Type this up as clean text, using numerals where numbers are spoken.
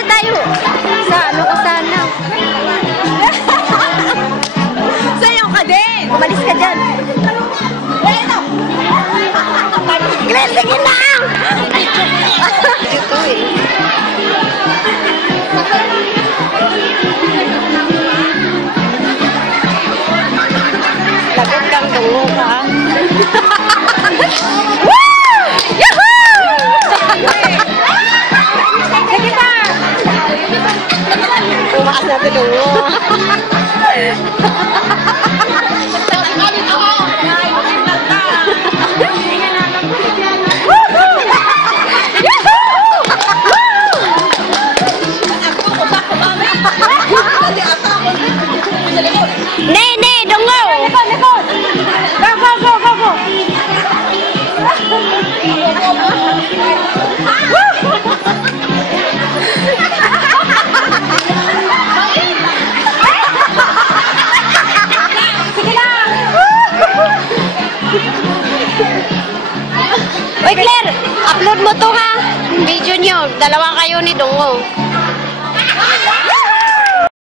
na tayo. Sa ano ka sana? Sayaw ka din. Umalis ka dyan. Glenn, sige na! Ito eh. Lagot kang dungo ka. Woo! Yahoo! Sige pa! Umakas natin dungo. Ne, dungo! Go! Sige na! Uy, Claire! Upload mo to ha! Video nyo. Dalawa kayo ni Dungo.